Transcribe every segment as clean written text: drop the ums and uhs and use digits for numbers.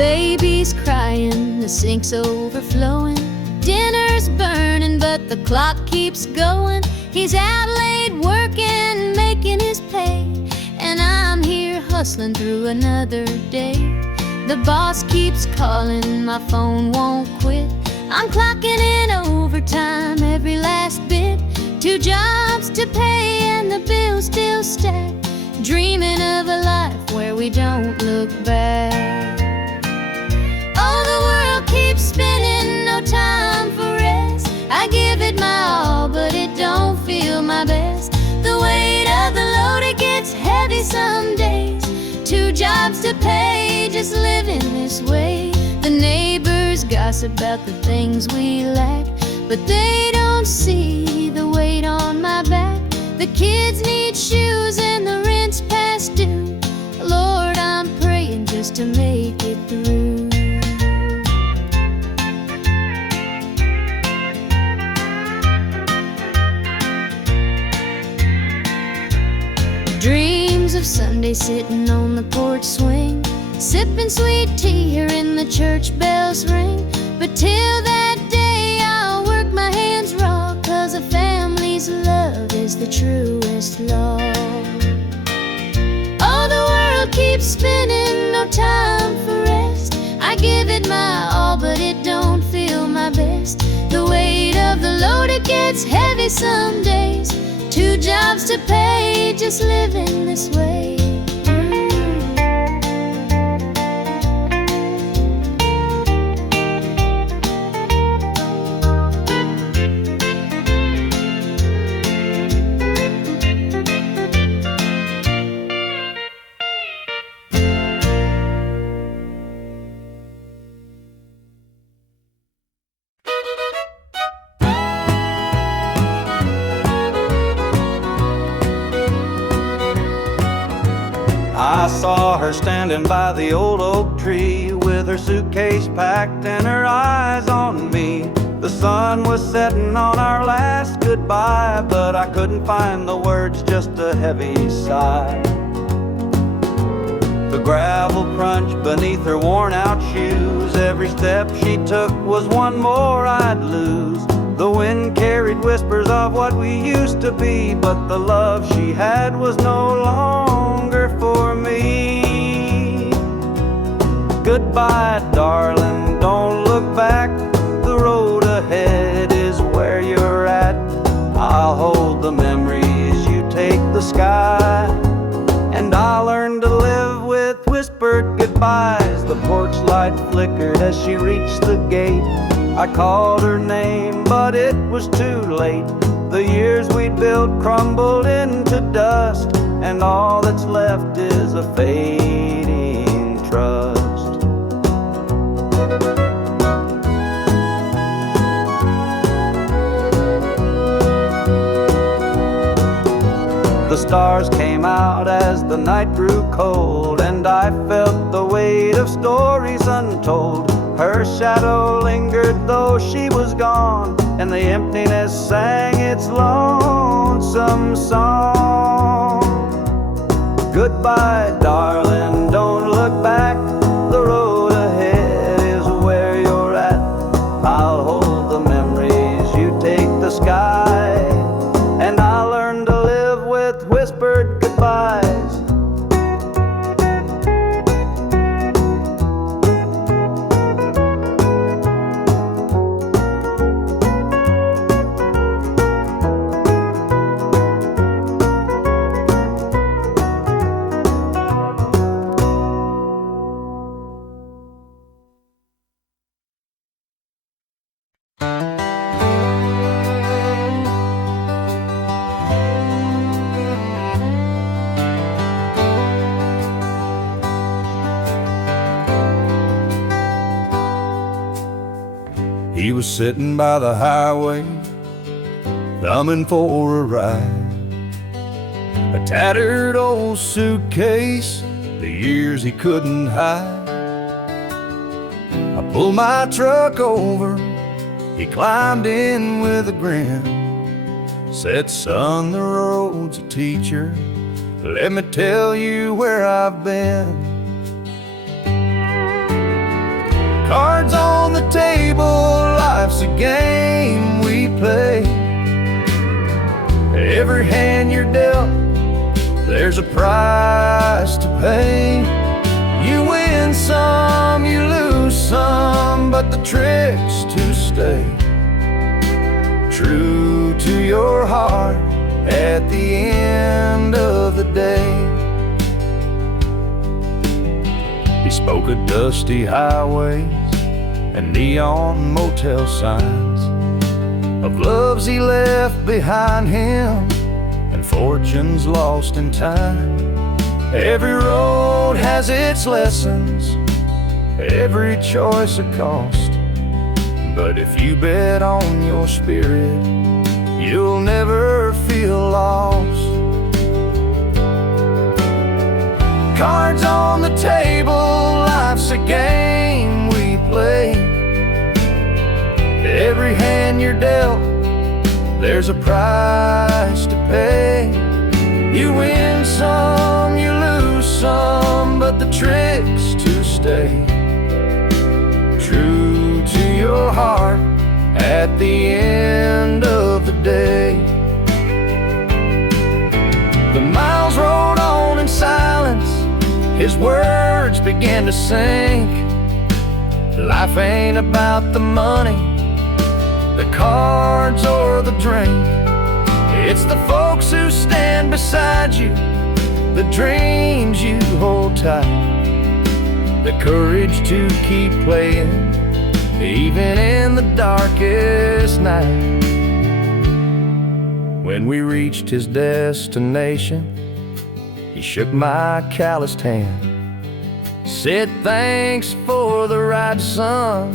baby's crying, the sink's overflowing. Dinner's burning, but the clock keeps going. He's out late working, making his pay, and I'm here hustling through another day. The boss keeps calling, my phone won't quit. I'm clocking in overtime every last bit. 2 jobs to pay and the bills still stack. Dreaming of a life where we don't look back. Oh, the world keeps spinning, no time for rest. I give it my all, but it don't feel my best. The weight of the load, it gets heavy some days. 2 jobs to pay, just living this way. The neighbors gossip about the things we lack, but they don't see the weight on my back. The kids need shoes and the rent's past due. Lord, I'm praying just to make it through. Dreams of Sunday sitting on the porch swing, sipping sweet tea, hearing the church bells ring. But till that day I'll work my hands raw, 'cause a family's love is the truest law. Oh, the world keeps spinning, no time for rest. I give it my all, but it don't feel my best. The weight of the load, it gets heavy some days. 2 jobs to pay, just living this way. I saw her standing by the old oak tree with her suitcase packed and her eyes on me. The sun was setting on our last goodbye, but I couldn't find the words, just a heavy sigh. The gravel crunched beneath her worn out shoes. Every step she took was one more I'd lose. The wind carried whispers of what we used to be, but the love she had was no longer for me. Goodbye, darling, don't look back. The road ahead is where you're at. I'll hold the memories, you take the sky, and I'll learn to live with whispered goodbyes. The porch light flickered as she reached the gate. I called her name, but it was too late. The years we'd built crumbled into dust, and all that's left is a fading trust. The stars came out as the night grew cold, and I felt the weight of stories untold. Her shadow lingered though she was gone, and the emptiness sang its lonesome song. Goodbye, darling, don't look back. The road ahead is where you're at. I'll hold the memories, you take the sky, and I'll learn to live with whispered goodbyes. He was sitting by the highway, thumbing for a ride. A tattered old suitcase, the years he couldn't hide. I pulled my truck over, he climbed in with a grin. Said, son, the road's a teacher, let me tell you where I've been. Cards on the table, life's a game we play. Every hand you're dealt, there's a price to pay. You win some, you lose some, but the trick's to stay true to your heart at the end of the day. He spoke of dusty highways and neon motel signs, of loves he left behind him and fortunes lost in time. Every road has its lessons, every choice a cost, but if you bet on your spirit, you'll never feel lost. Cards on the table, life's a game we play. Every hand you're dealt, there's a price to pay. You win some, you lose some, but the trick's to stay true to your heart at the end of the day. The miles rolled on in silence, his words began to sink. Life ain't about the money, the cards or the drink. It's the folks who stand beside you, the dreams you hold tight, the courage to keep playing even in the darkest night. When we reached his destination, he shook my calloused hand, said thanks for the ride, son,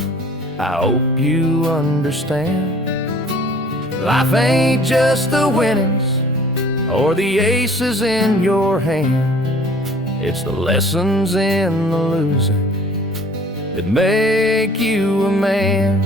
I hope you understand. Life ain't just the winnings or the aces in your hand, it's the lessons in the losing that make you a man.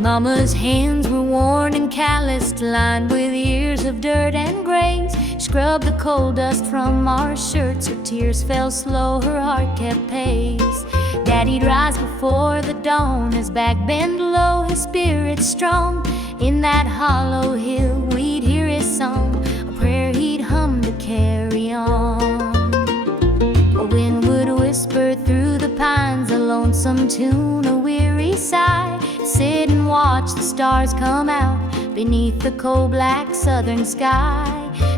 Mama's hands were worn and calloused, lined with years of dirt and graze. Scrubbed the coal dust from our shirts, her tears fell slow, her heart kept pace. Daddy'd rise before the dawn, his back bent low, his spirit strong. In that hollow hill we'd hear his song, a prayer he'd hum to carry on. A wind would whisper through the pines, a lonesome tune, a weary sigh. Sit and watch the stars come out beneath the coal-black southern sky.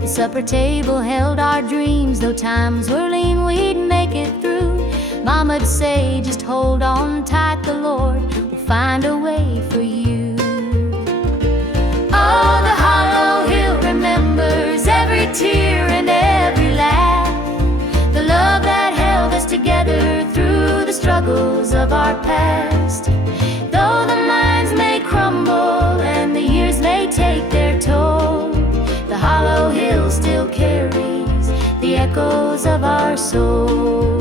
The supper table held our dreams, though times were lean, we'd make it through. Mama'd say, just hold on tight, the Lord will find a way for you. Oh, the hollow hill remembers every tear and every laugh, the love that held us together through the struggles of our past. Though the minds may crumble and the years may take their toll, the hollow hill still carries the echoes of our soul.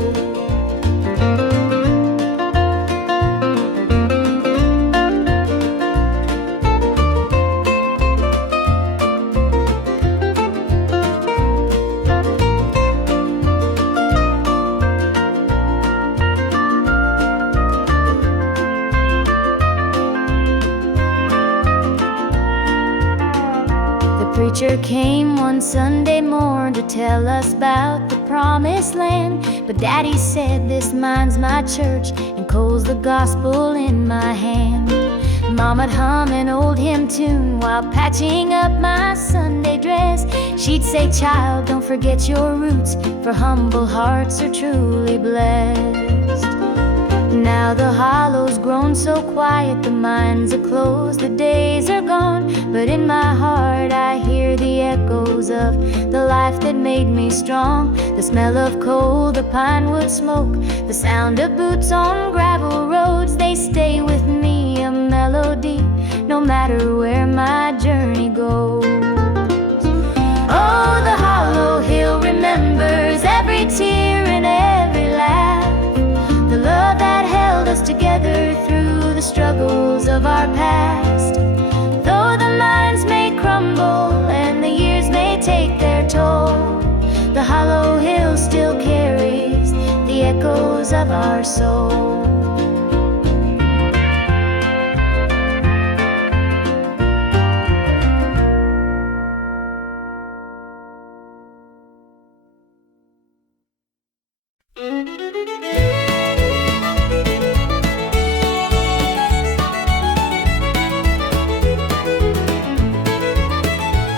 Preacher came one Sunday morn to tell us about the promised land, but Daddy said, this mine's my church and coal's the gospel in my hand. Mama'd hum an old hymn tune while patching up my Sunday dress. She'd say, child, don't forget your roots, for humble hearts are truly blessed. Now the hollow's grown so quiet, the mines are closed, the days are gone, but in my heart I hear the echoes of the life that made me strong. The smell of coal, the pine wood smoke, the sound of boots on gravel roads, they stay with me, a melody no matter where my journey goes. Oh, the hollow hill remembers every tear and every laugh, the love that held us together through the struggles of our past. Though the lines may crumble and the years may take their toll, the hollow hill still carries the echoes of our soul.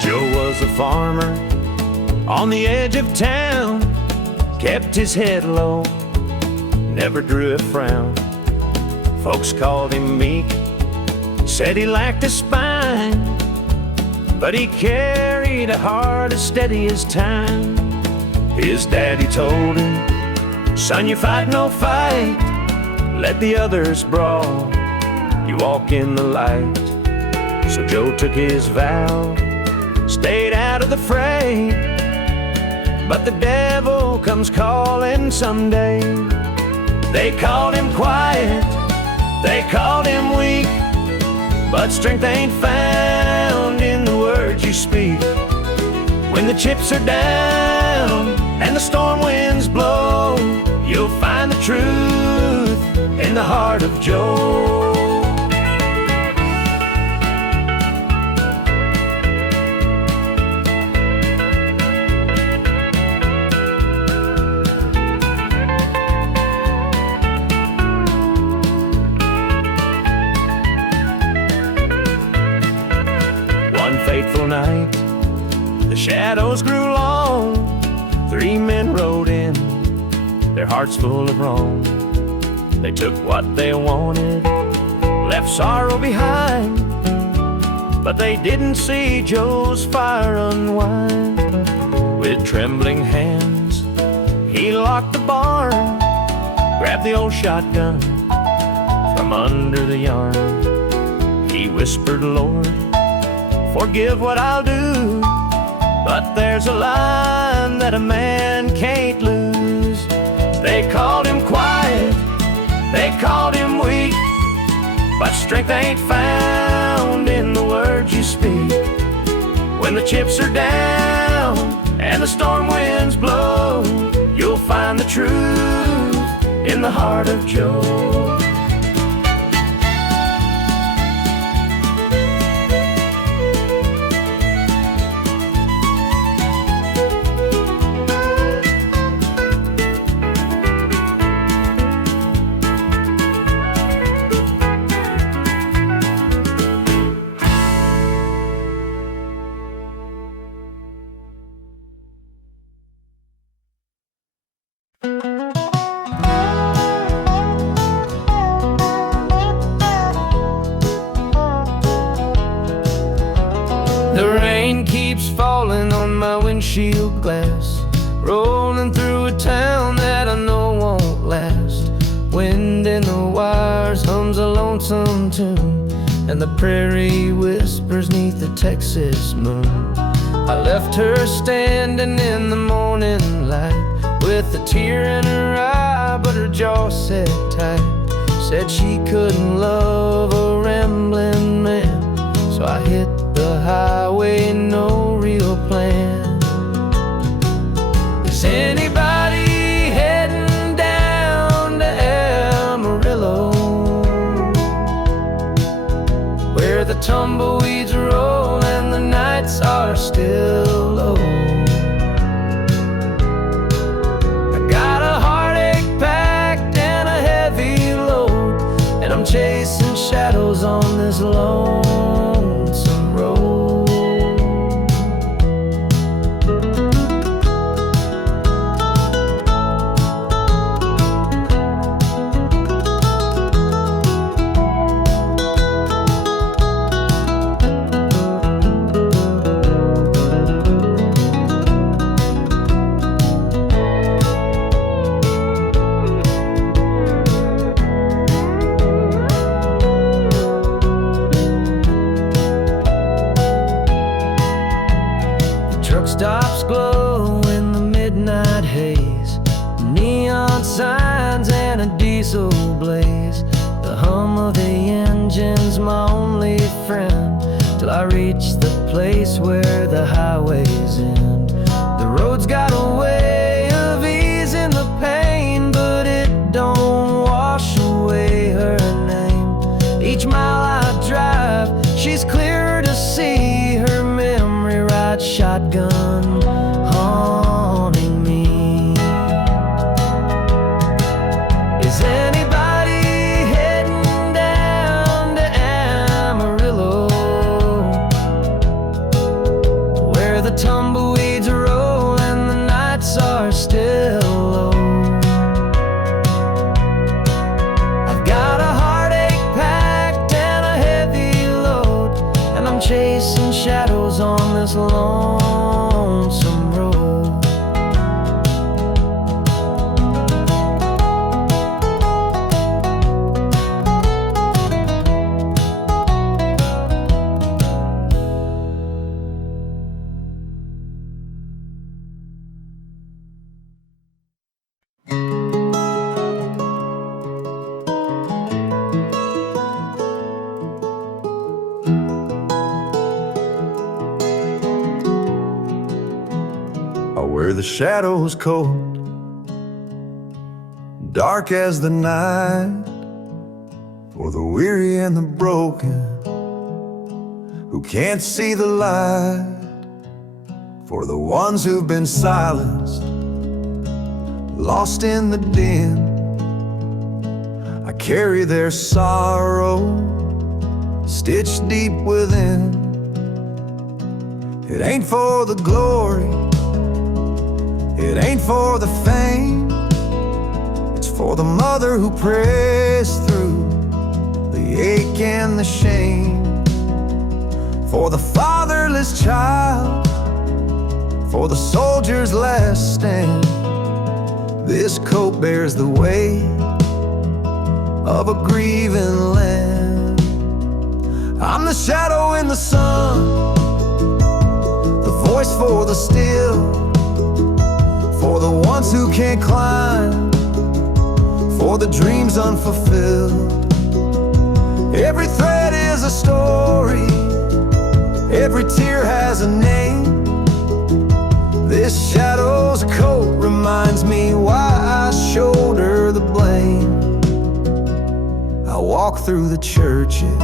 Joe was a farmer on the edge of town, kept his head low, never drew a frown. Folks called him meek, said he lacked a spine, but he carried a heart as steady as time. His daddy told him, son, you fight no fight, let the others brawl, you walk in the light. So Joe took his vow, stayed out of the fray, but the devil comes calling someday. They called him quiet, they called him weak, but strength ain't found in the words you speak. When the chips are down and the storm winds blow, you'll find the truth in the heart of Joe. Fateful night, the shadows grew long. 3 men rode in, their hearts full of wrong. They took what they wanted, left sorrow behind, but they didn't see Joe's fire unwind. With trembling hands, he locked the barn, grabbed the old shotgun from under the yarn. He whispered, Lord, forgive what I'll do, but there's a line that a man can't lose. They called him quiet, they called him weak, but strength ain't found in the words you speak. When the chips are down and the storm winds blow, you'll find the truth in the heart of Joe. The rain keeps falling on my windshield glass, rolling through a town that I know won't last. Wind in the wires hums a lonesome tune, and the prairie whispers neath the Texas moon. I left her standing in the morning light, with a tear in her eye, but her jaw set tight. Said she couldn't love a rambling man, so I hit the highway, no real plan. Is anybody heading down to Amarillo, where the tumbleweeds roll and the nights are still low? I got a heartache packed and a heavy load, and I'm chasing shadows on this lonesome road. diesel blaze. The hum of the engine's my only friend, till I reach the place where the highways end. The road's got a way of easing the pain, but it don't wash away her name. Each mile I drive, she's clearer to see. Her memory rides shotgun, haunting me. Is anybody heading down to Amarillo, where the tumbleweeds roll and the nights are still low? I've got a heartache packed and a heavy load, and I'm chasing shadows on this lonesome road. Where the shadows cold, dark as the night, for the weary and the broken who can't see the light, for the ones who've been silenced, lost in the din. I carry their sorrow stitched deep within. It ain't for the glory, it ain't for the fame, it's for the mother who prays through the ache and the shame, for the fatherless child, for the soldier's last stand. This coat bears the weight of a grieving land. I'm the shadow in the sun, the voice for the still, for the ones who can't climb, for the dreams unfulfilled. Every thread is a story, every tear has a name. This shadow's coat reminds me why I shoulder the blame. I walk through the churches,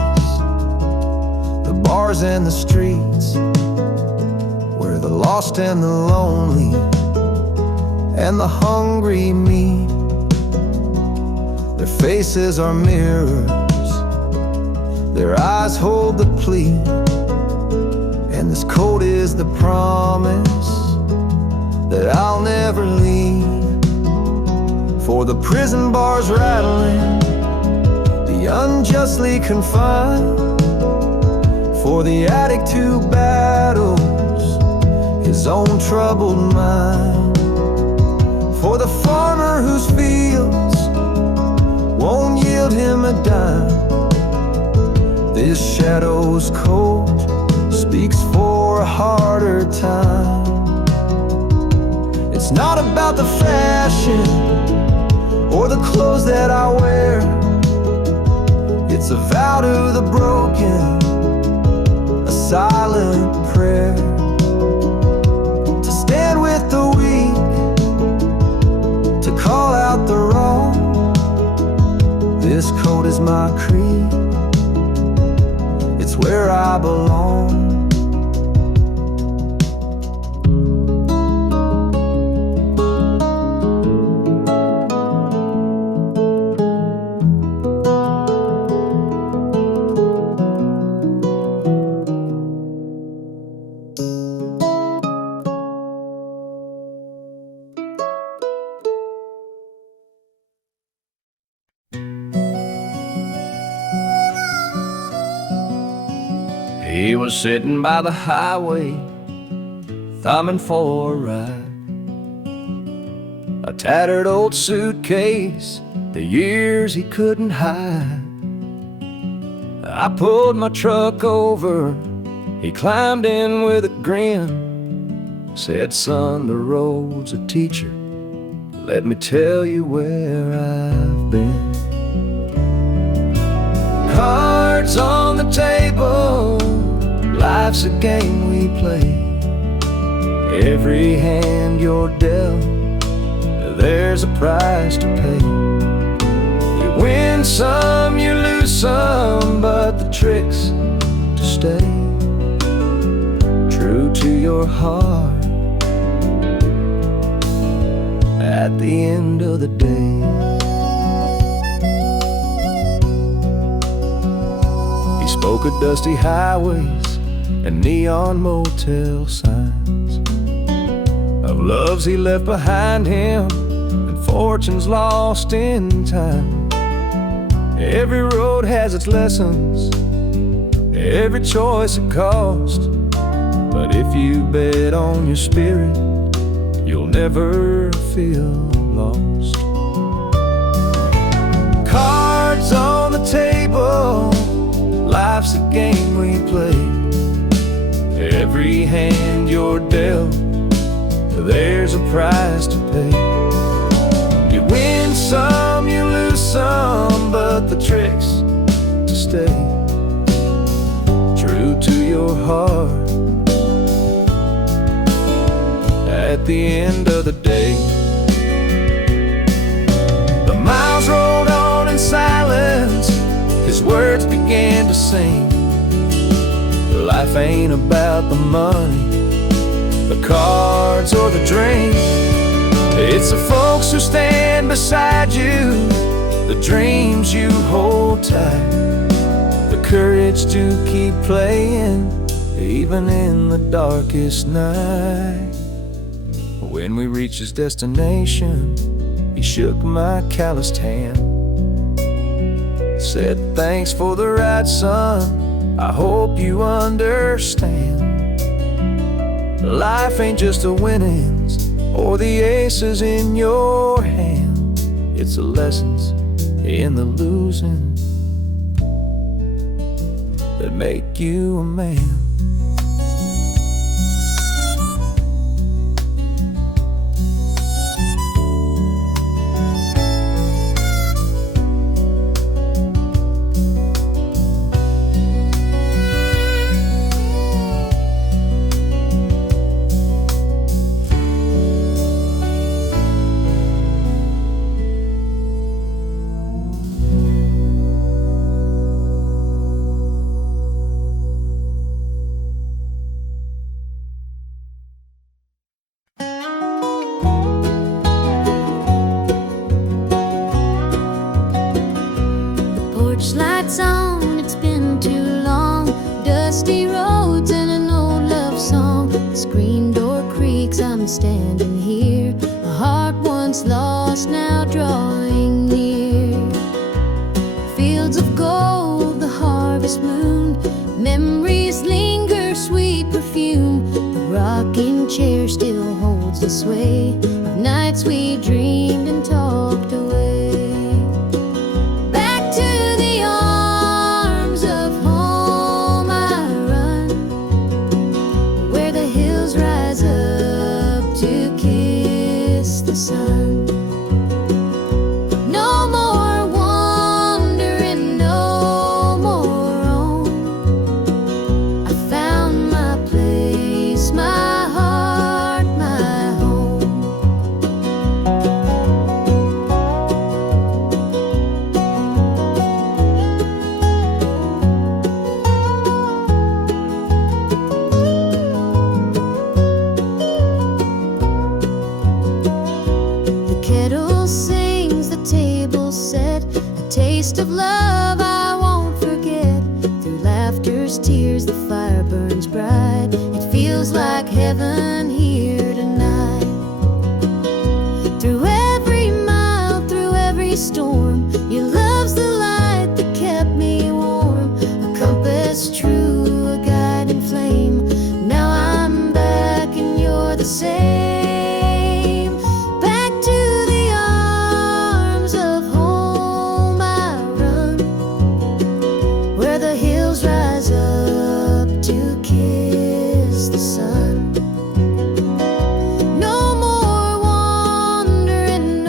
the bars and the streets, where the lost and the lonely and the hungry meet. Their faces are mirrors, their eyes hold the plea, and this coat is the promise that I'll never leave. For the prison bars rattling, the unjustly confined, for the addict who battles his own troubled mind, for the farmer whose fields won't yield him a dime. This shadow's coat speaks for a harder time. It's not about the fashion or the clothes that I wear, it's a vow to the broken, a silent prayer, to stand with the weak, to call out the wrong. This coat is my creed, it's where I belong. He was sitting by the highway, thumbing for a ride. A tattered old suitcase, the years he couldn't hide. I pulled my truck over, he climbed in with a grin, said, "Son, the road's a teacher, let me tell you where I've been. Cards on the table, life's a game we play. Every hand you're dealt, there's a price to pay. You win some, you lose some, but the trick's to stay true to your heart at the end of the day. He spoke of dusty highways and neon motel signs, of loves he left behind him and fortunes lost in time. Every road has its lessons, every choice a cost, but if you bet on your spirit, you'll never feel lost. Cards on the table, life's a game we play. Every hand you're dealt, there's a price to pay. You win some, you lose some, but the trick's to stay true to your heart at the end of the day. The miles rolled on in silence, his words began to sing. Life ain't about the money, the cards or the drink. It's the folks who stand beside you, the dreams you hold tight, the courage to keep playing even in the darkest night. When we reached his destination, he shook my calloused hand, said, "Thanks for the ride, son, I hope you understand. Life ain't just the winnings or the aces in your hand, it's the lessons in the losing that make you a man." Lights on, it's been too long. Dusty roads and an old love song. The screen door creaks, I'm standing here. A heart once lost, now drawing near. Fields of gold, the harvest moon. Memories linger, sweet perfume. The rocking chair still holds the sway of nights we dreamed and talked away. Sun. No more wandering, no more roam. I found my place, my heart, my home. Taste of love I won't forget. Through laughter's tears the fire burns bright. It feels like heaven here tonight. Through every mile, through every storm, your love's the light that kept me warm. A compass true, a guiding flame. Now I'm back and you're the same. Sun. No more wandering,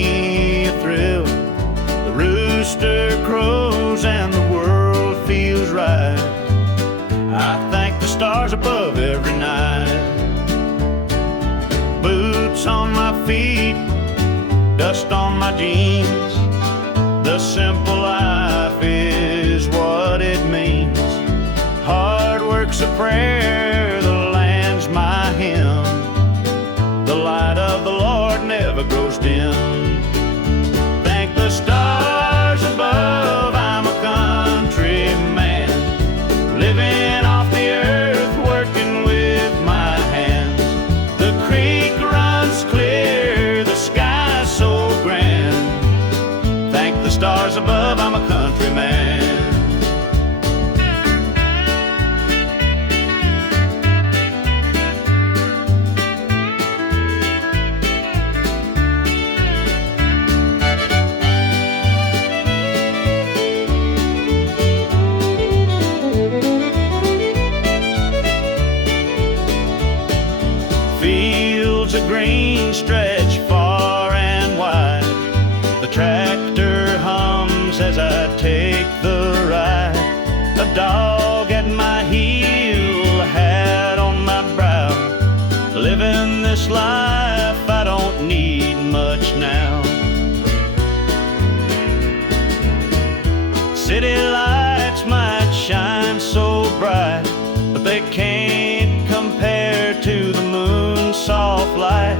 me a thrill. The rooster crows and the world feels right. I thank the stars above every night. Boots on my feet, dust on my jeans. The simple life is what it means. Hard work's a prayer, the land's my hymn. The light of the Lord never grows dim. Thank the stars above, I'm a country man, living off the earth, working with my hands. The creek runs clear, the sky's so grand. Thank the stars above, I'm a country man. Fields of green stretch far and wide. The tractor hums as I take the ride. A dog at my heel, a hat on my brow. Living this life, I don't need much now. City lights might shine so bright, but they can't compare to the moon's soft light.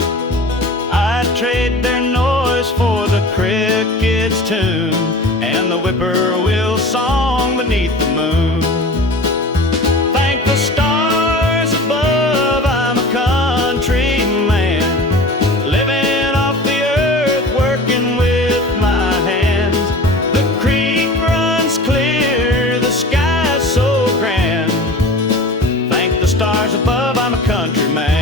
I'd trade their noise for the cricket's tune and the whippoorwill song beneath the moon. Thank the stars above, I'm a country man, living off the earth, working with my hands. The creek runs clear, the sky's so grand. Thank the stars above, I'm a country man.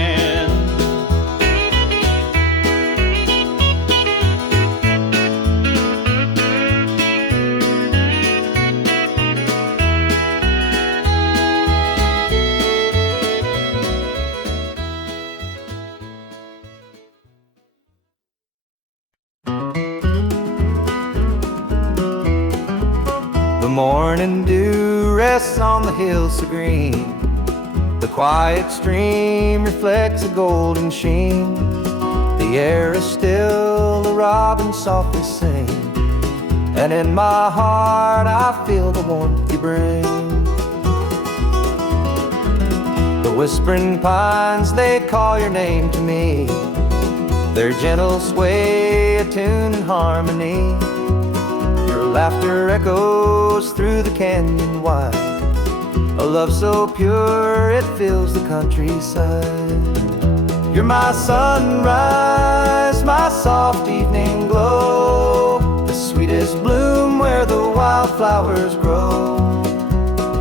The morning dew rests on the hills so green. The quiet stream reflects a golden sheen. The air is still, the robins softly sing, and in my heart I feel the warmth you bring. The whispering pines, they call your name to me. Their gentle sway, a tune in harmony. Your laughter echoes through the canyon wide, a love so pure it fills the countryside. You're my sunrise, my soft evening glow, the sweetest bloom where the wildflowers grow.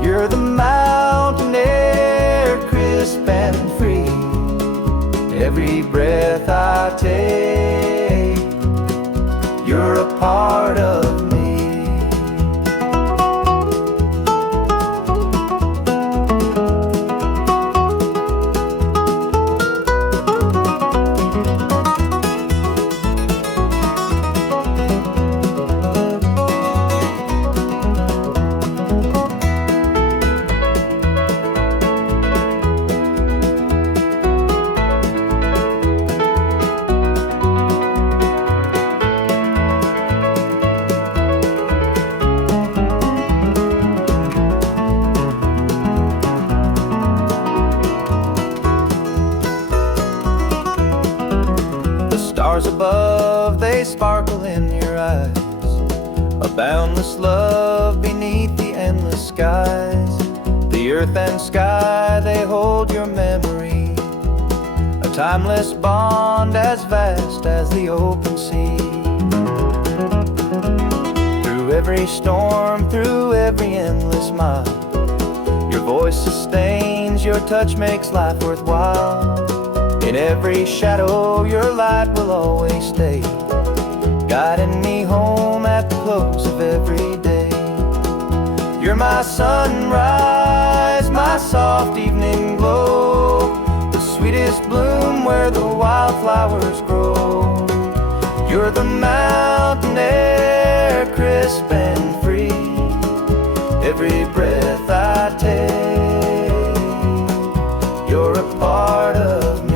You're the mountain air, crisp and free. Every breath I take, you're a part of me. Above, they sparkle in your eyes, a boundless love beneath the endless skies. The earth and sky, they hold your memory, a timeless bond as vast as the open sea. Through every storm, through every endless mile, your voice sustains, your touch makes life worthwhile. In every shadow, your light will always stay, guiding me home at the close of every day. You're my sunrise, my soft evening glow, the sweetest bloom where the wildflowers grow. You're the mountain air, crisp and free. Every breath I take, you're a part of me.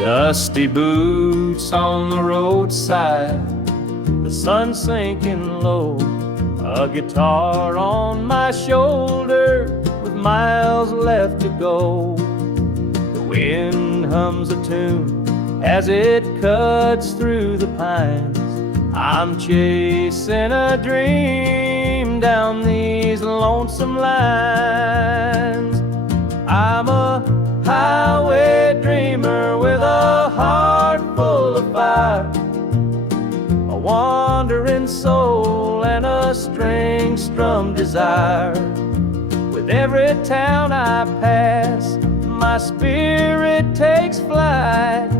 Dusty boots on the roadside, the sun sinking low, a guitar on my shoulder with miles left to go. The wind hums a tune as it cuts through the pines. I'm chasing a dream down these lonesome lines. I'm a highway dreamer with a heart full of fire, a wandering soul and a string-strummed desire. With every town I pass, my spirit takes flight,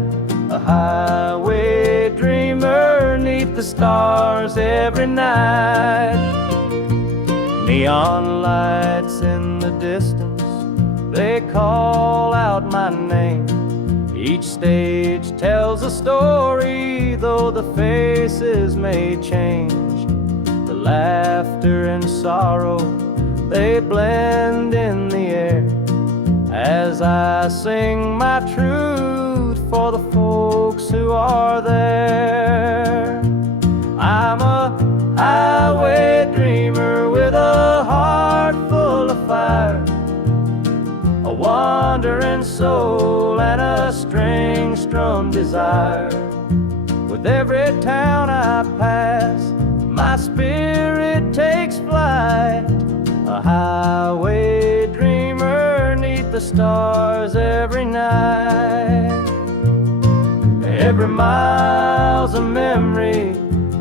a highway dreamer 'neath the stars every night. Neon lights in the distance, they call out my name. Each stage tells a story, though the faces may change. The laughter and sorrow, they blend in the air as I sing my truth for the folks who are there. I'm a highway dreamer with a heart full of fire, a wandering soul and a string-strummed desire. With every town I pass, my spirit takes flight, a highway dreamer 'neath the stars every night. Every mile's a memory,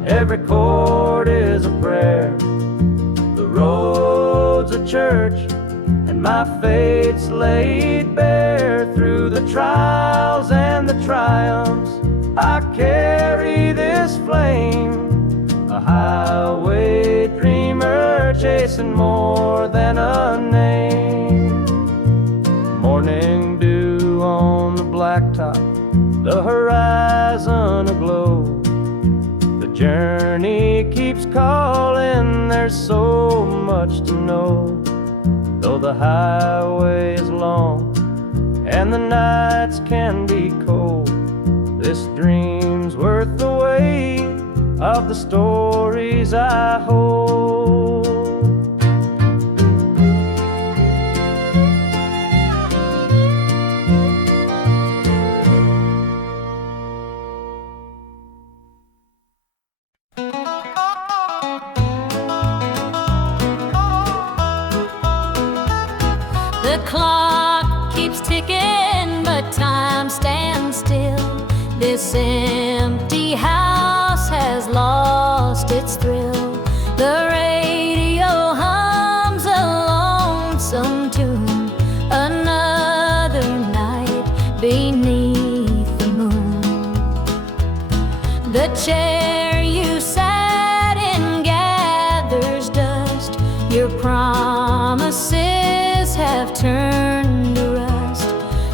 every chord is a prayer. The road's a church, and my fate's laid bare. Through the trials and the triumphs, I carry this flame, a highway dreamer chasing more than a name. Morning dew on the blacktop, the horizon aglow. The journey keeps calling, there's so much to know. Though the highway is long and the nights can be cold, this dream's worth the weight of the stories I hold. The clock keeps ticking, but time stands still. This empty house has lost its thrill. The radio hums a lonesome tune, another night beneath the moon. The chair you sat in gathers dust, your promises have turned to rust.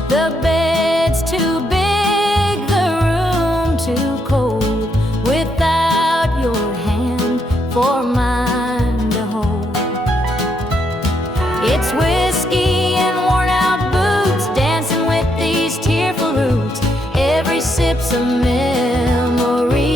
The bed's too big, the room too cold, without your hand for mine to hold. It's whiskey and worn out boots, dancing with these tearful roots. Every sip's a memory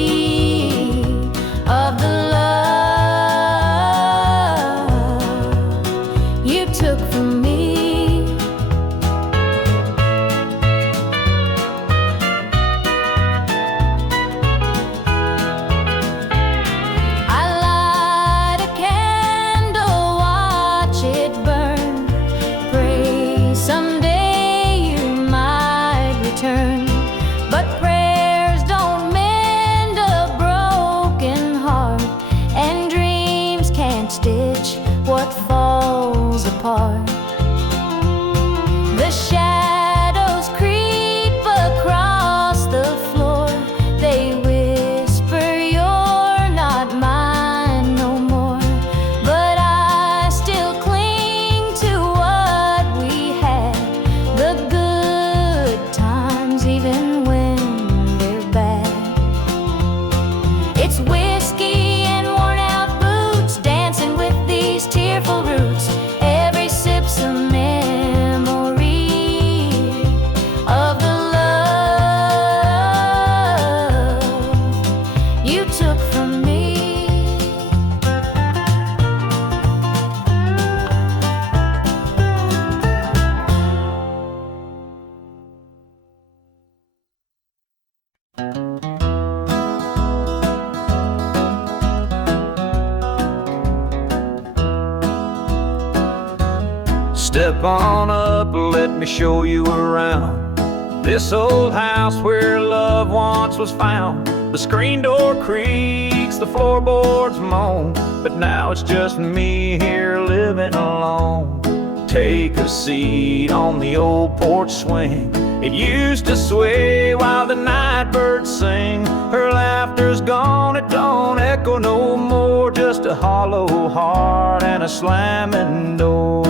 Step on up, let me show you around this old house where love once was found. The screen door creaks, the floorboards moan, but now it's just me here living alone. Take a seat on the old porch swing. It used to sway while the night birds sing. Her laughter's gone, it don't echo no more, just a hollow heart and a slamming door.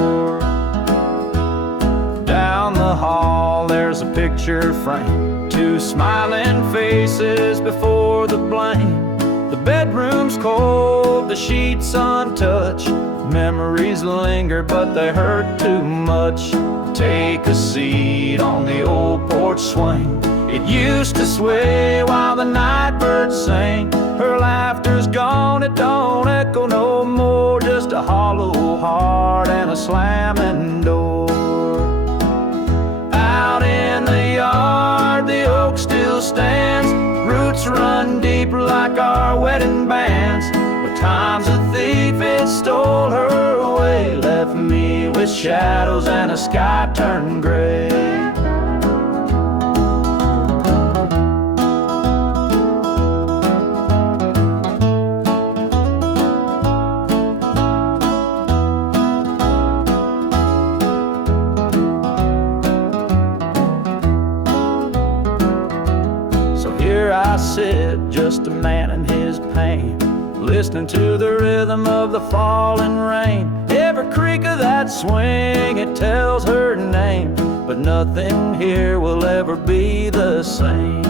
Down the hall there's a picture frame, two smiling faces before the blame. The bedroom's cold, the sheets untouched. Memories linger, but they hurt too much. Take a seat on the old porch swing. It used to sway while the night birds sang. Her laughter's gone, it don't echo no more, just a hollow heart and a slamming door. Out in the yard, the oak still stands. Roots run deep like our wedding bands. But time's a thief, it stole her away, left me with shadows and a sky turned gray. I sit, just a man in his pain, listening to the rhythm of the falling rain. Every creak of that swing, it tells her name, but nothing here will ever be the same.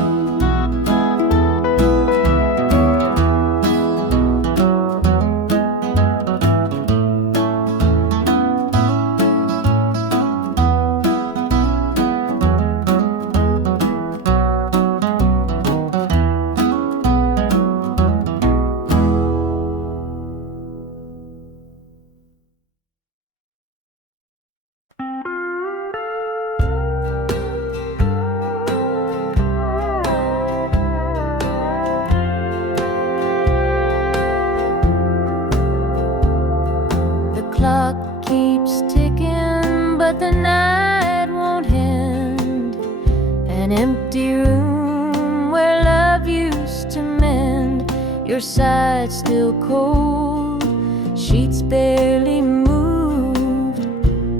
But the night won't end. An empty room where love used to mend. Your side still cold, sheets barely moved.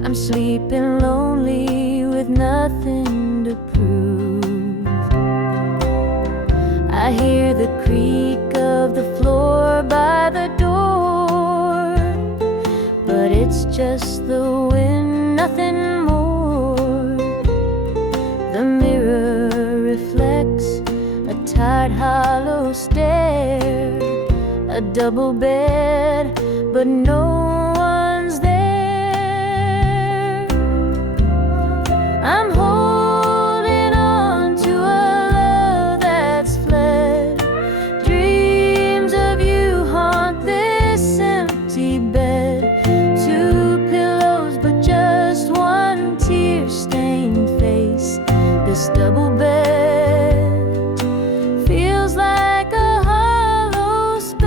I'm sleeping lonely with nothing to prove. I hear the creak of the floor by the door, but it's just the wind, nothing more. The mirror reflects a tired, hollow stare. A double bed, but no one's there. I'm holding on to a love that's fled. Dreams of you haunt this empty bed. Two pillows, but just one tear-stained face. This double bed feels like a hollow space.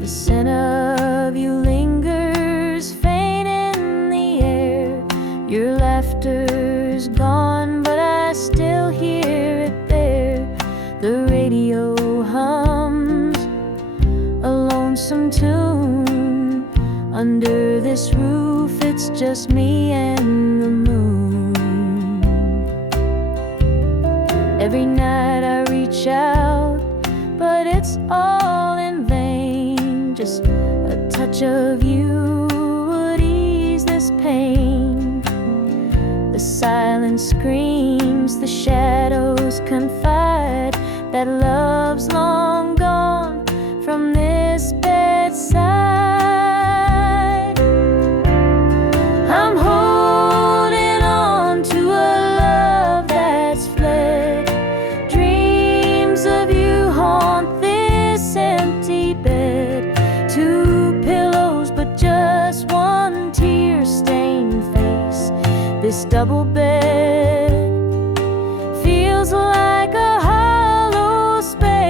The scent of you lingers faint in the air. Your laughter's gone, but I still hear it there. The radio hums a lonesome tune. Under this roof, it's just me and the moon. Every night I reach out, but it's all in vain. Just a touch of you would ease this pain. The silence screams, the shadows confide that love's long gone from this bedside. I'm holding on to a love that's fled. Dreams of you haunt this empty bed. Two pillows, but just one tear-stained face. This double bed feels like a hollow space.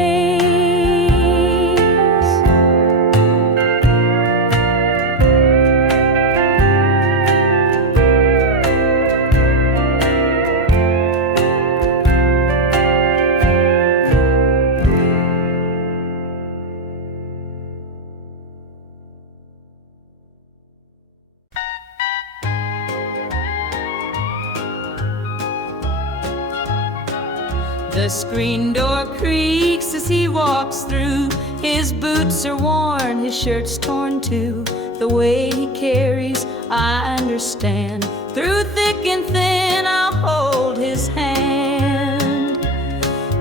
The screen door creaks as he walks through. His boots are worn, his shirt's torn too. The way he carries, I understand. Through thick and thin, I'll hold his hand.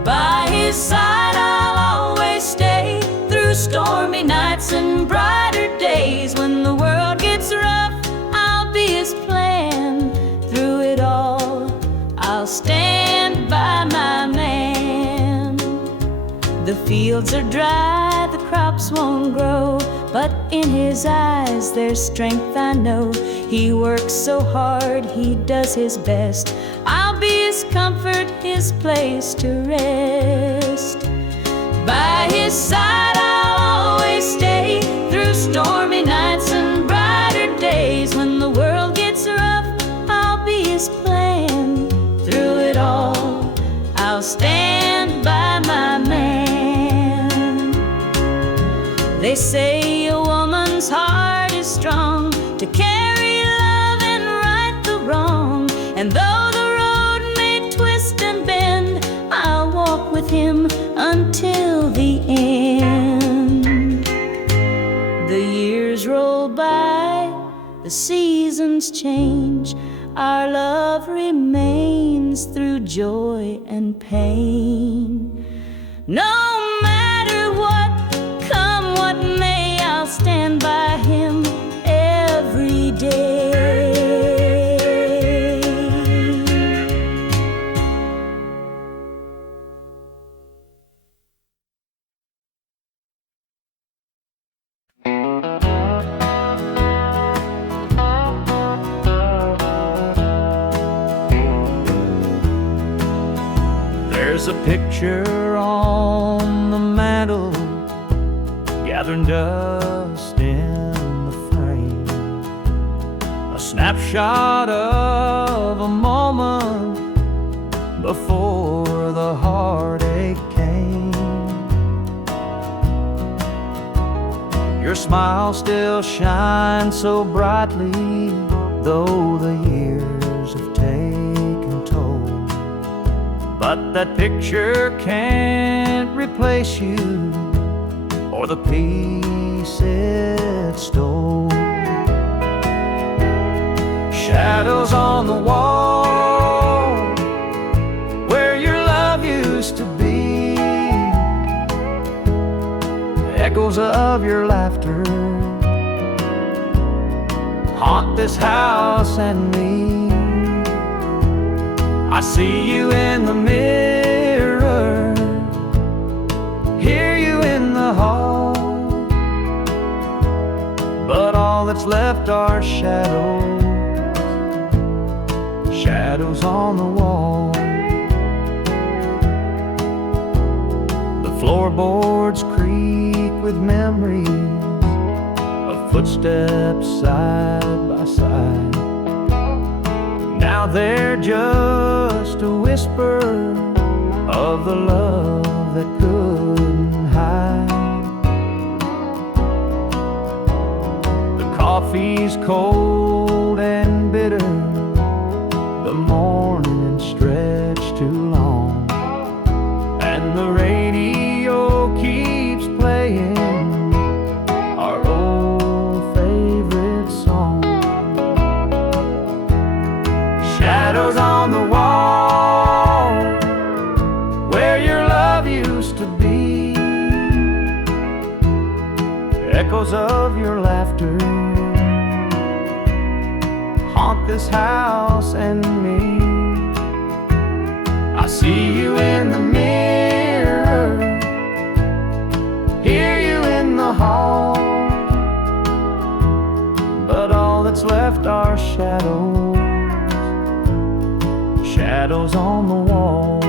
By his side, I'll always stay. Through stormy nights and brighter days. When the world gets rough, I'll be his plan. Through it all, I'll stand by my man. The fields are dry, the crops won't grow, but in his eyes there's strength, I know. He works so hard, he does his best. I'll be his comfort, his place to rest. By his side I'll always stay. Through stormy nights and brighter days. When the world gets rough, I'll be his plan. Through it all, I'll stand by my man. They say a woman's heart is strong to carry love and right the wrong. And though the road may twist and bend, I'll walk with him until the end. The years roll by, the seasons change. Our love remains through joy and pain. No matter what, come what may, I'll stand by him every day. There's a picture on the mantle, gathering dust in the frame. A snapshot of a moment before the heartache came. Your smile still shines so brightly, though the years have taken toll. But that picture can't replace you or the peace it stole. Shadows on the wall where your love used to be, echoes of your laughter haunt this house and me. I see you in the mirror, hear you in the hall, but all that's left are shadows, shadows on the wall. The floorboards creak with memories of footsteps side by side. Now they're just a whisper of the love that couldn't hide. The coffee's cold and bitter, the morning stretched too long, and the radio keeps playing our old favorite song. Shadows on the wall where your love used to be, echoes of your laughter haunt this house and me. I see you in the mirror, hear you in the hall, but all that's left are shadows, shadows on the wall.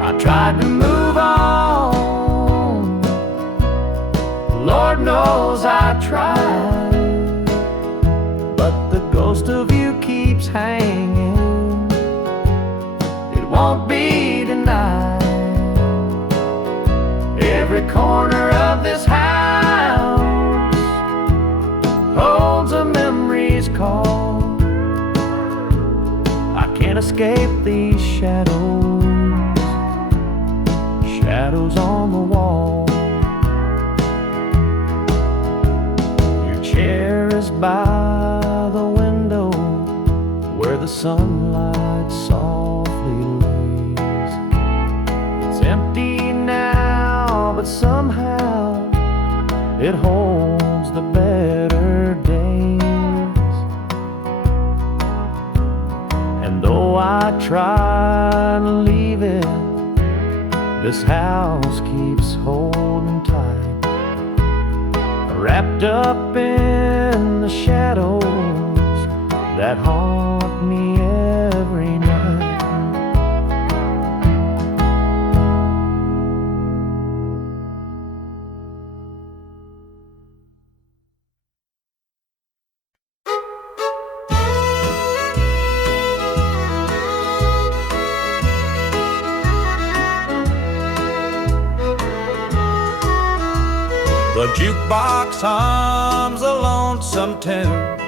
I tried to move on, Lord knows I tried, but the ghost of you keeps hanging, it won't be denied. Every corner of this house holds a memory's call. I can't escape these shadows, shadows on the wall. Your chair is by the window where the sunlight softly lays. It's empty now, but somehow it holds the better days. And though I try to leave it, this house keeps holding tight, wrapped up in the shadows that haunt me every night. The jukebox hums a lonesome tune.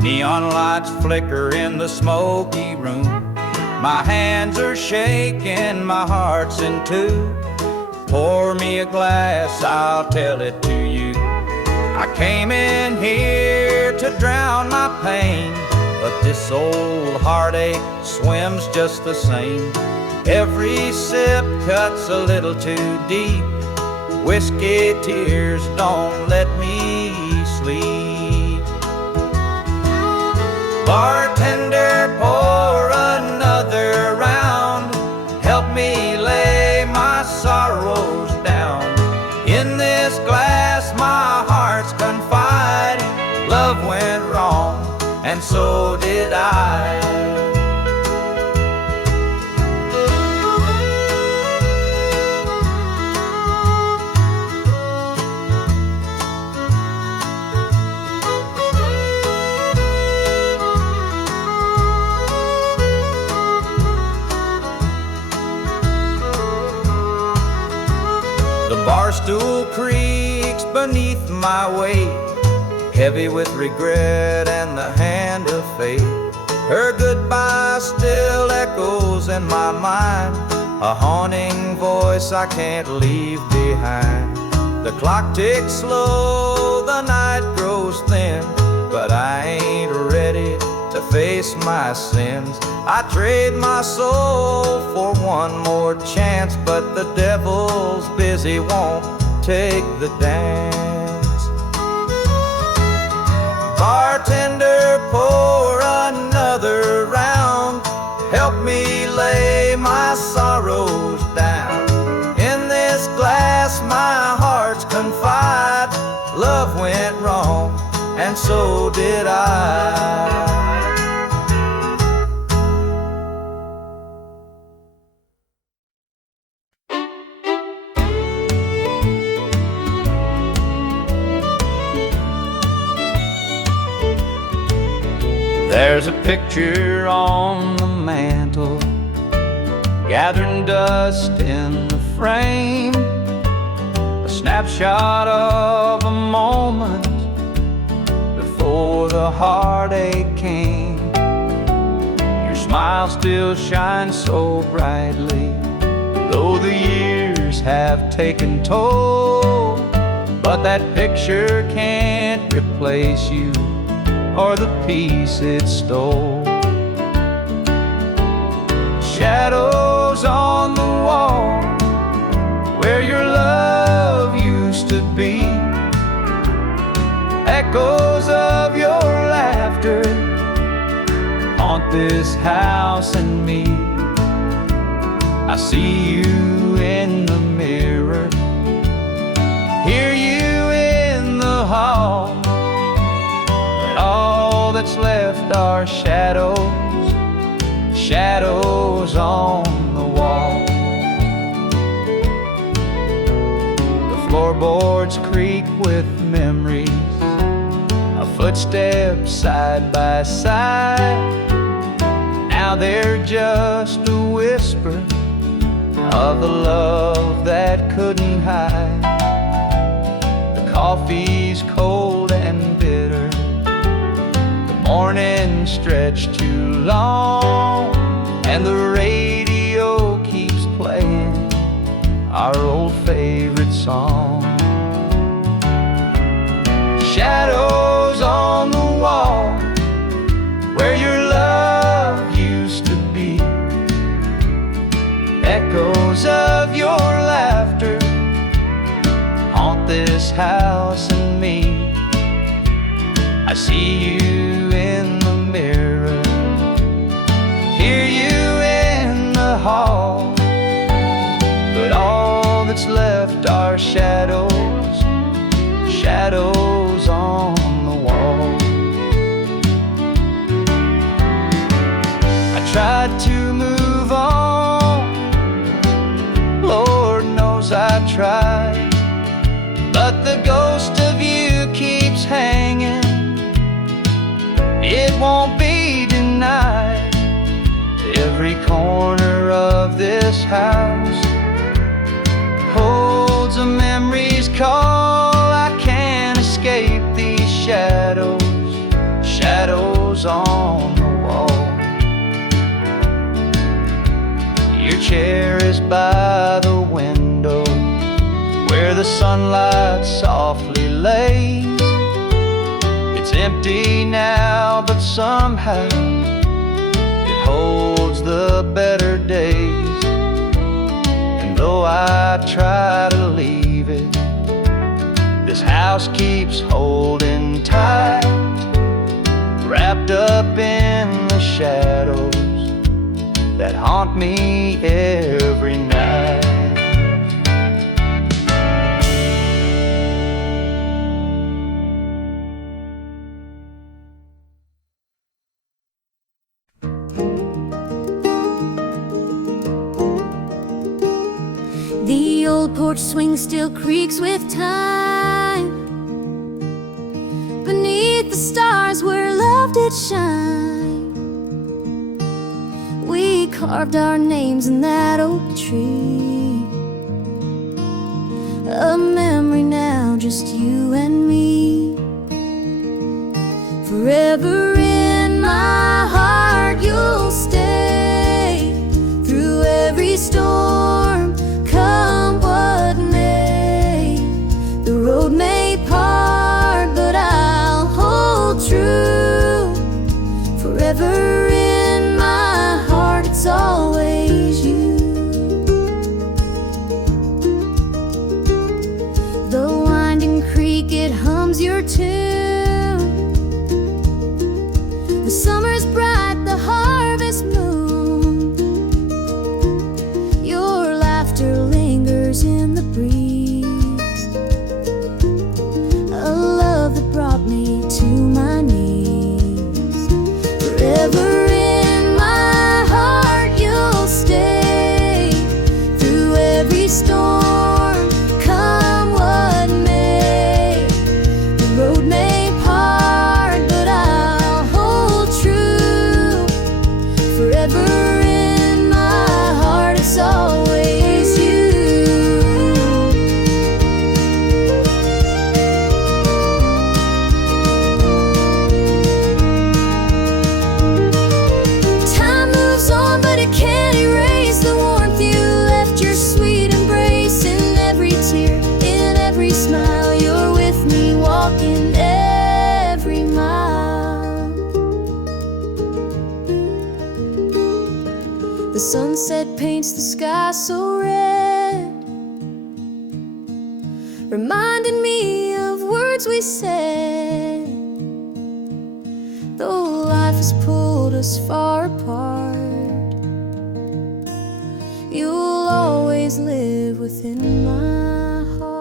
Neon lights flicker in the smoky room. My hands are shaking, my heart's in two. Pour me a glass, I'll tell it to you. I came in here to drown my pain, but this old heartache swims just the same. Every sip cuts a little too deep. Whiskey tears don't let me sleep. Bartender, pour another round. Help me lay my sorrows down. In this glass my heart's confide. Love went wrong, and so did I. Barstool creaks beneath my weight, heavy with regret and the hand of fate. Her goodbye still echoes in my mind, a haunting voice I can't leave behind. The clock ticks slow, the night grows thin, but I ain't ready to face my sins. I trade my soul for one more chance, but the devil's busy, won't take the dance. Bartender, pour another round. Help me lay my sorrows down. In this glass my heart's confide. Love went wrong, and so did I. There's a picture on the mantle, gathering dust in the frame, a snapshot of a moment before the heartache came. Your smile still shines so brightly, though the years have taken toll. But that picture can't replace you or the peace it stole. Shadows on the wall where your love used to be, echoes of your laughter haunt this house and me. I see you in the mirror, hear you in the hall. All that's left are shadows, shadows on the wall. The floorboards creak with memories, a footstep side by side. Now they're just a whisper of the love that couldn't hide. The coffee's cold and bitter, morning stretched too long. and the radio keeps playing our old favorite song. Shadows on the wall where your love used to be, echoes of your laughter haunt this house and me. I see you in the mirror, hear you in the hall, but all that's left are shadows, shadows on the wall. I tried to move on, Lord knows I tried, but the ghost of you keeps hanging. It won't be denied. Every corner of this house holds a memory's call. I can't escape these shadows, shadows on the wall. Your chair is by the window where the sunlight softly lays. It's empty now, but somehow it holds the better days. And though I try to leave it, this house keeps holding tight, wrapped up in the shadows that haunt me every night. The old porch swing still creaks with time beneath the stars where love did shine. We carved our names in that oak tree, a memory now, just you and me. Forever in my heart you'll stay, through every storm, come what may. The road may part, but I'll hold true. Forever in my heart, it's always you. The winding creek, it hums your tune. The summer's bright, the harvest moon. Your laughter lingers in the breeze, a love that brought me to my knees. Forever in my heart you'll stay, through every storm, come what may. The road may part, but I'll hold true. Forever in my heart, it's always you. Time moves on, but it can't erase the warmth you left, your sweet embrace in every tear, in every smile. You're with me, walking every mile. The sunset paints the sky so red, reminding me of words we said. Though life has pulled us far apart, you'll always live within my heart.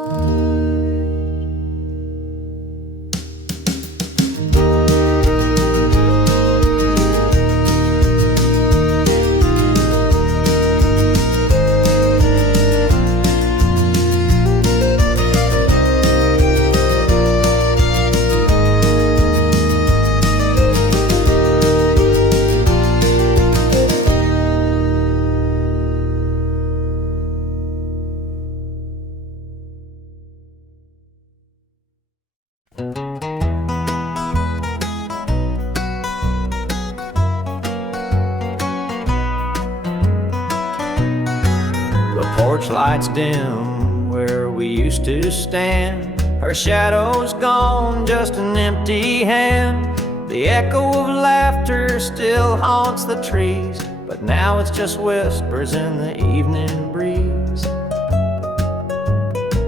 porch lights dim where we used to stand. Her shadow's gone, just an empty hand. The echo of laughter still haunts the trees, but now it's just whispers in the evening breeze.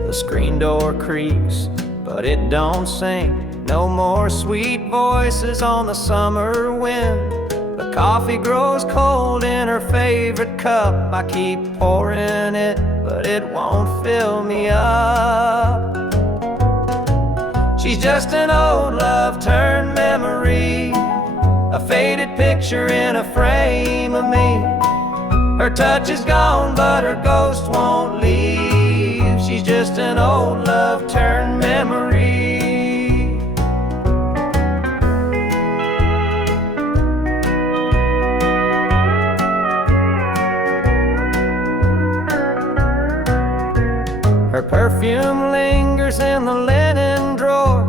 The screen door creaks, but it don't sing. No more sweet voices on the summer wind. The coffee grows cold in her favorite cup. I keep pouring it, but it won't fill me up. She's just an old love turned memory, a faded picture in a frame of me. Her touch is gone, but her ghost won't leave. She's just an old love turned memory. Her perfume lingers in the linen drawer,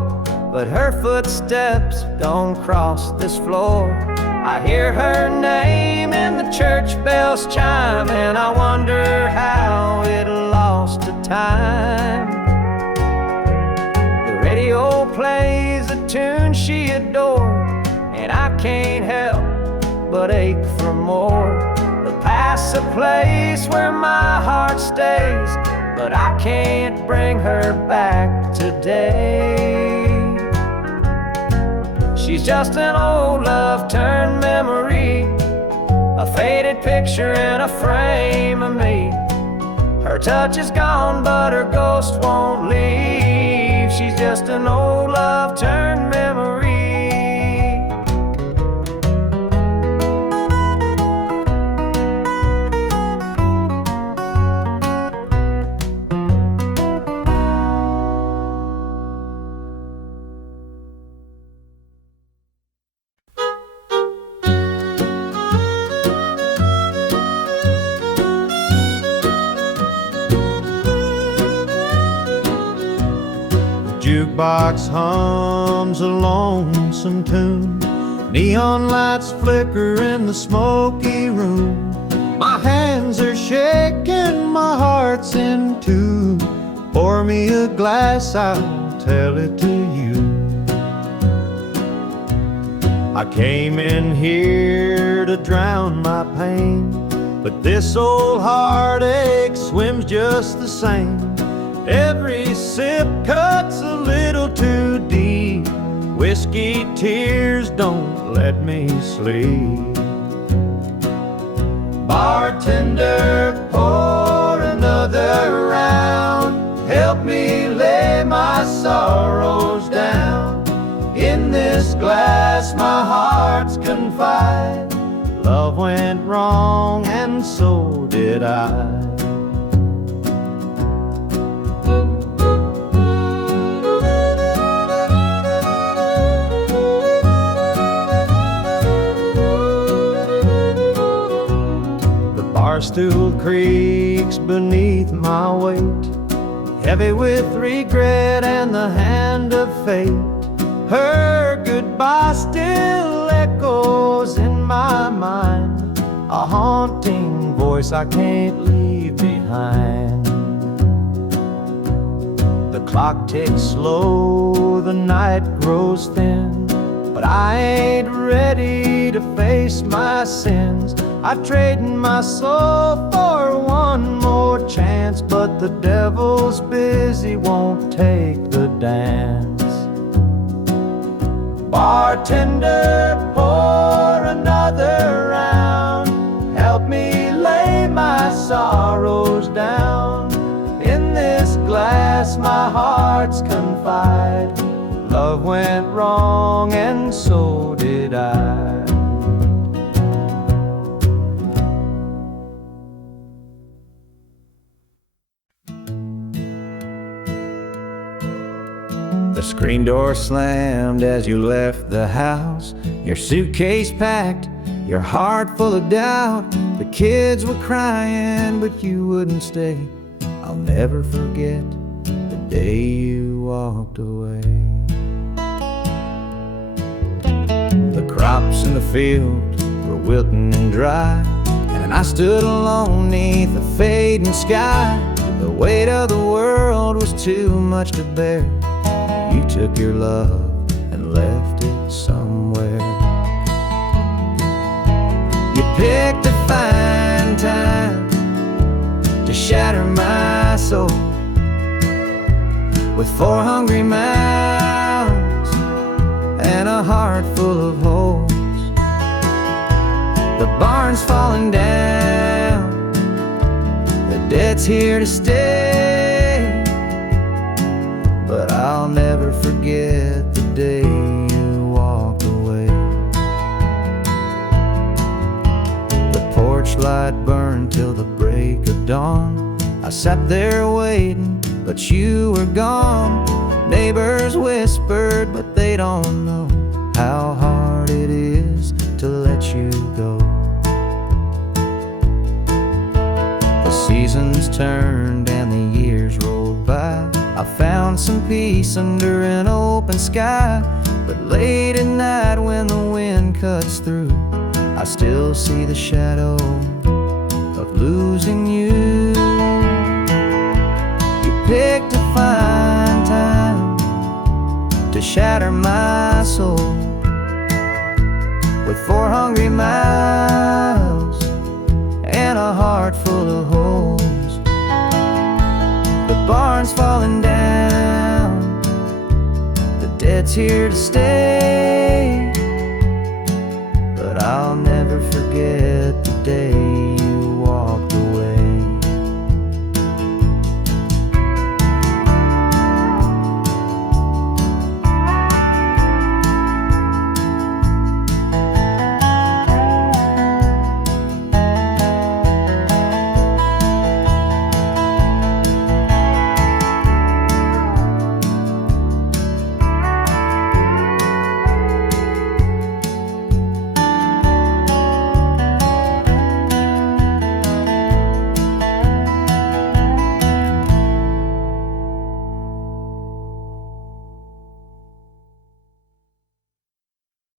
but her footsteps don't cross this floor. I hear her name in the church bells chime, and I wonder how it lost to time. The radio plays a tune she adored, and I can't help but ache for more. The past's a place where my heart stays, but I can't bring her back today. She's just an old love turned memory, a faded picture in a frame of me. Her touch is gone, but her ghost won't leave. She's just an old love turned memory. Jukebox hums a lonesome tune. Neon lights flicker in the smoky room. My hands are shaking, my heart's in tune. Pour me a glass, I'll tell it to you. I came in here to drown my pain, but this old heartache swims just the same. Every sip cuts a little too deep. Whiskey tears don't let me sleep. Bartender, pour another round. Help me lay my sorrows down. In this glass my heart's confide. Love went wrong and so did I. Stool creaks beneath my weight, heavy with regret and the hand of fate. Her goodbye still echoes in my mind, a haunting voice I can't leave behind. The clock ticks slow, the night grows thin, but I ain't ready to face my sins. I trade my soul for one more chance, but the devil's busy, won't take the dance. Bartender, pour another round. Help me lay my sorrows down. In this glass my heart's confide. Love went wrong and so did I. The screen door slammed as you left the house, your suitcase packed, your heart full of doubt. The kids were crying, but you wouldn't stay. I'll never forget the day you walked away. The crops in the field were wilting and dry, and I stood alone neath the fading sky. The weight of the world was too much to bear. You took your love and left it somewhere. You picked a fine time to shatter my soul with 4 hungry mouths and a heart full of holes. The barn's falling down, the debt's here to stay, but I'll never forget the day you walked away. The porch light burned till the break of dawn. I sat there waiting, but you were gone. Neighbors whispered, but they don't know how hard it is to let you go. The seasons turned and the years rolled by. I found some peace under an open sky, but late at night when the wind cuts through, I still see the shadow of losing you. You picked a fine time to shatter my soul with 4 hungry mouths and a heart full of holes. The barn's falling down, the debt's here to stay, but I'll never forget the day